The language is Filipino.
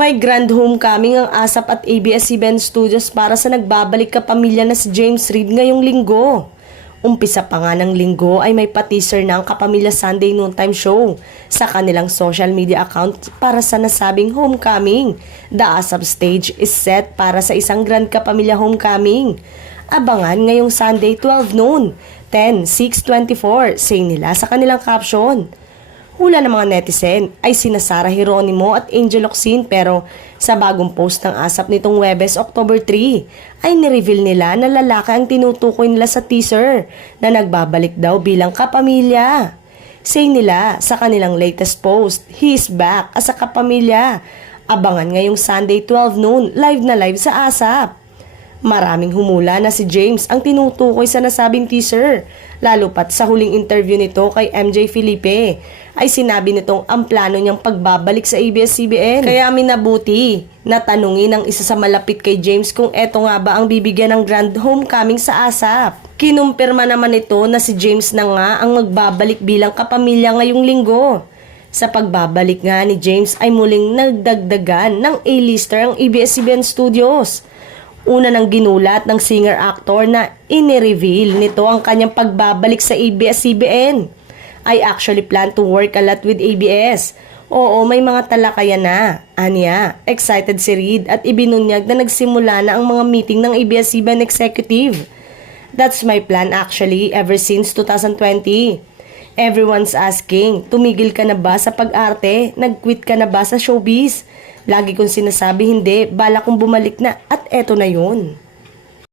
May grand homecoming ang ASAP at ABS-CBN Studios para sa nagbabalik kapamilya na si James Reid ngayong linggo. Umpisa pa nga ng linggo ay may pa-teaser na ang Kapamilya Sunday Noontime Show sa kanilang social media account para sa nasabing homecoming. The ASAP stage is set para sa isang grand kapamilya homecoming. Abangan ngayong Sunday 12 noon, 10/6/24, say nila sa kanilang caption. Hula ng mga netizen ay sina Sarah Geronimo at Angel Locsin, pero sa bagong post ng ASAP nitong Huwebes, October 3 ay nireveal nila na lalaki ang tinutukoy nila sa teaser na nagbabalik daw bilang kapamilya. Say nila sa kanilang latest post, he is back as a kapamilya. Abangan ngayong Sunday 12 noon, live na live sa ASAP. Maraming humula na si James ang tinutukoy sa nasabing teaser, lalo pat sa huling interview nito kay MJ Felipe ay sinabi nitong ang plano niyang pagbabalik sa ABS-CBN. Kaya minabuti na tanungin ng isa sa malapit kay James kung eto nga ba ang bibigyan ng grand homecoming sa ASAP. Kinumpirma naman ito na si James na nga ang magbabalik bilang kapamilya ngayong linggo. Sa pagbabalik nga ni James ay muling nagdagdagan ng A-lister ang ABS-CBN Studios. Una nang ginulat ng singer-actor na inireveal nito ang kanyang pagbabalik sa ABS-CBN. I actually plan to work a lot with ABS. Oo, may mga talakayan na. Anya, excited si Reid at ibinunyag na nagsimula na ang mga meeting ng ABS-CBN executive. That's my plan actually ever since 2020. Everyone's asking, tumigil ka na ba sa pag-arte? Nag-quit ka na ba sa showbiz? Lagi kong sinasabi hindi, bala kong bumalik na at eto na yun.